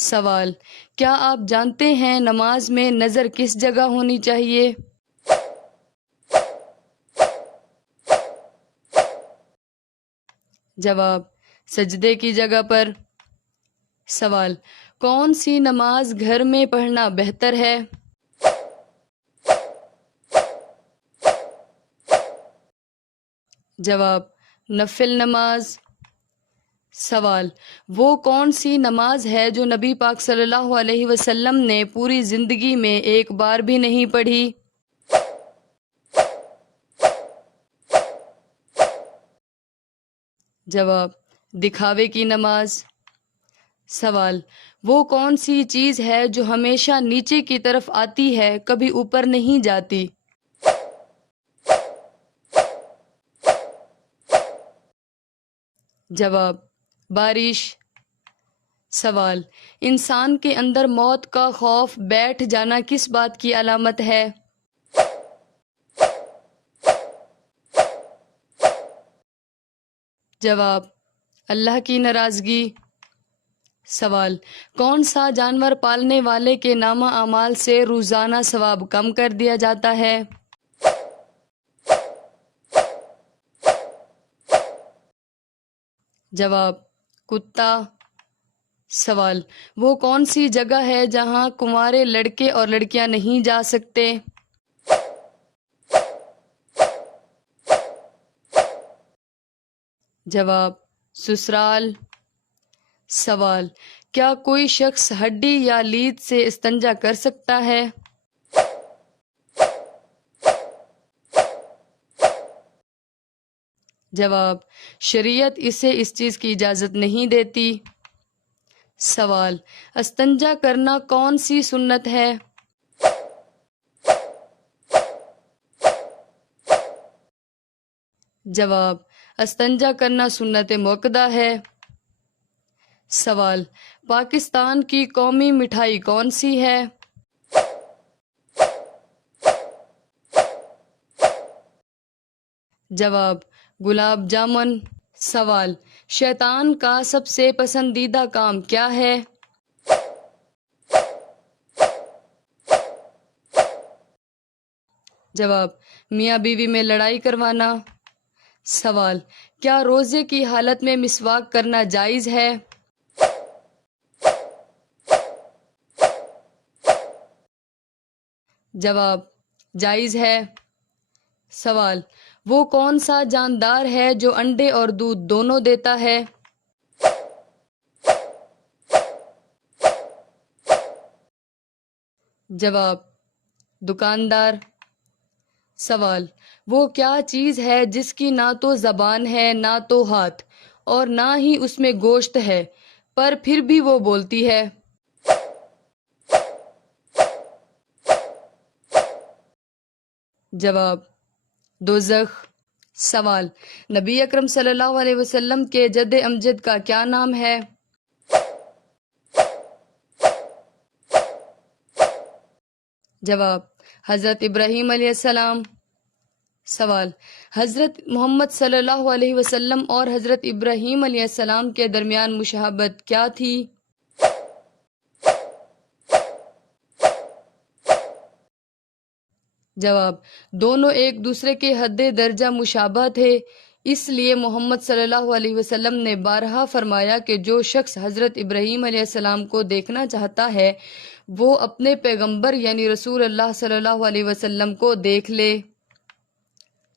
سوال: کیا آپ جانتے ہیں نماز میں نظر کس جگہ ہونی چاہیے؟ جواب: سجدے کی جگہ پر۔ سوال: کون سی نماز گھر میں پڑھنا بہتر ہے؟ جواب: نفل نماز۔ سوال: وہ کون سی نماز ہے جو نبی پاک صلی اللہ علیہ وسلم نے پوری زندگی میں ایک بار بھی نہیں پڑھی؟ جواب: دکھاوے کی نماز۔ سوال: وہ کون سی چیز ہے جو ہمیشہ نیچے کی طرف آتی ہے، کبھی اوپر نہیں جاتی؟ جواب: بارش۔ سوال: انسان کے اندر موت کا خوف بیٹھ جانا کس بات کی علامت ہے؟ جواب: اللہ کی ناراضگی۔ سوال: کون سا جانور پالنے والے کے نامہ اعمال سے روزانہ ثواب کم کر دیا جاتا ہے؟ جواب: کتا۔ سوال: وہ کون سی جگہ ہے جہاں کنوارے لڑکے اور لڑکیاں نہیں جا سکتے؟ جواب: سسرال۔ سوال: کیا کوئی شخص ہڈی یا لید سے استنجا کر سکتا ہے؟ جواب: شریعت اسے اس چیز کی اجازت نہیں دیتی۔ سوال: استنجا کرنا کون سی سنت ہے؟ جواب: استنجا کرنا سنت موقدہ ہے۔ سوال: پاکستان کی قومی مٹھائی کون سی ہے؟ جواب: گلاب جامن۔ سوال: شیطان کا سب سے پسندیدہ کام کیا ہے؟ جواب: میاں بیوی میں لڑائی کروانا۔ سوال: کیا روزے کی حالت میں مسواک کرنا جائز ہے؟ جواب: جائز ہے۔ سوال: وہ کون سا جاندار ہے جو انڈے اور دودھ دونوں دیتا ہے؟ جواب: دکاندار۔ سوال: وہ کیا چیز ہے جس کی نہ تو زبان ہے نہ تو ہاتھ اور نہ ہی اس میں گوشت ہے، پر پھر بھی وہ بولتی ہے؟ جواب: دوزخ۔ سوال: نبی اکرم صلی اللہ علیہ وسلم کے جد امجد کا کیا نام ہے؟ جواب: حضرت ابراہیم علیہ السلام۔ سوال: حضرت محمد صلی اللہ علیہ وسلم اور حضرت ابراہیم علیہ السلام کے درمیان مشابہت کیا تھی؟ جواب: دونوں ایک دوسرے کے حد درجہ مشابہ تھے، اس لیے محمد صلی اللہ علیہ وسلم نے بارہا فرمایا کہ جو شخص حضرت ابراہیم علیہ السلام کو دیکھنا چاہتا ہے وہ اپنے پیغمبر یعنی رسول اللہ صلی اللہ علیہ وسلم کو دیکھ لے۔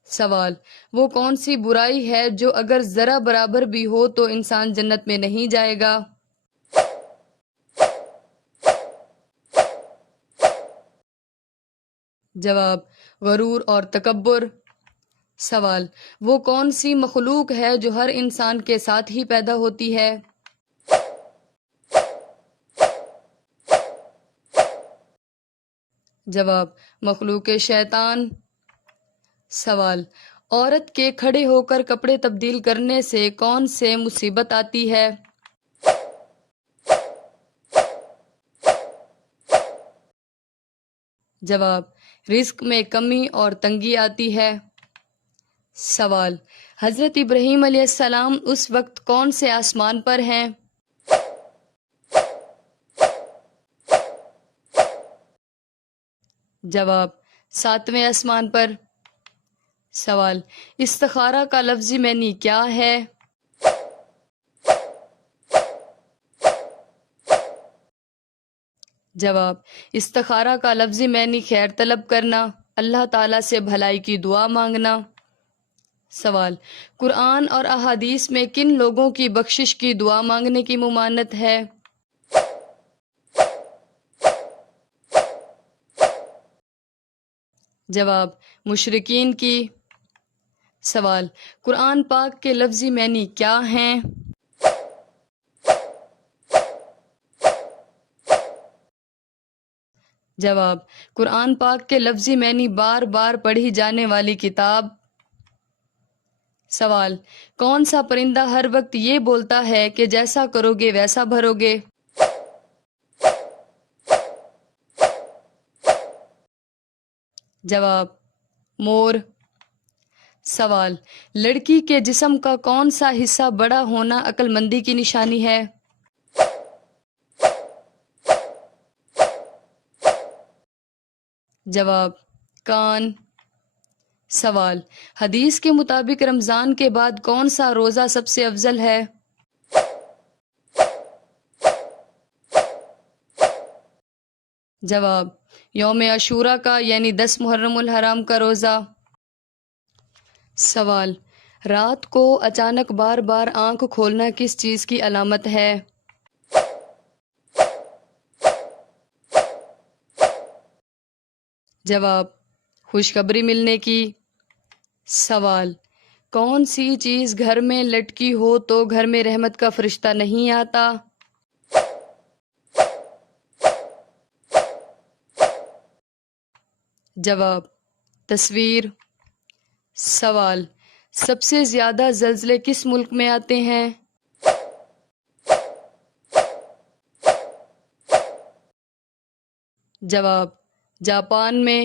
سوال: وہ کون سی برائی ہے جو اگر ذرہ برابر بھی ہو تو انسان جنت میں نہیں جائے گا؟ جواب: غرور اور تکبر۔ سوال: وہ کون سی مخلوق ہے جو ہر انسان کے ساتھ ہی پیدا ہوتی ہے؟ جواب: مخلوق شیطان۔ سوال: عورت کے کھڑے ہو کر کپڑے تبدیل کرنے سے کون سے مصیبت آتی ہے؟ جواب: رزق میں کمی اور تنگی آتی ہے۔ سوال: حضرت ابراہیم علیہ السلام اس وقت کون سے آسمان پر ہیں؟ جواب: ساتویں آسمان پر۔ سوال: استخارہ کا لفظی معنی کیا ہے؟ جواب: استخارہ کا لفظی معنی خیر طلب کرنا، اللہ تعالیٰ سے بھلائی کی دعا مانگنا۔ سوال: قرآن اور احادیث میں کن لوگوں کی بخشش کی دعا مانگنے کی ممانعت ہے؟ جواب: مشرکین کی۔ سوال: قرآن پاک کے لفظی معنی کیا ہیں؟ جواب: قرآن پاک کے لفظی معنی بار بار پڑھی جانے والی کتاب۔ سوال: کون سا پرندہ ہر وقت یہ بولتا ہے کہ جیسا کرو گے ویسا بھرو گے؟ جواب: مور۔ سوال: لڑکی کے جسم کا کون سا حصہ بڑا ہونا عقل مندی کی نشانی ہے؟ جواب: کان۔ سوال: حدیث کے مطابق رمضان کے بعد کون سا روزہ سب سے افضل ہے؟ جواب: یوم عاشوراء کا یعنی 10 محرم الحرام کا روزہ۔ سوال: رات کو اچانک بار بار آنکھ کھولنا کس چیز کی علامت ہے؟ جواب: خوشخبری ملنے کی۔ سوال: کون سی چیز گھر میں لٹکی ہو تو گھر میں رحمت کا فرشتہ نہیں آتا؟ جواب: تصویر۔ سوال: سب سے زیادہ زلزلے کس ملک میں آتے ہیں؟ جواب: جاپان میں۔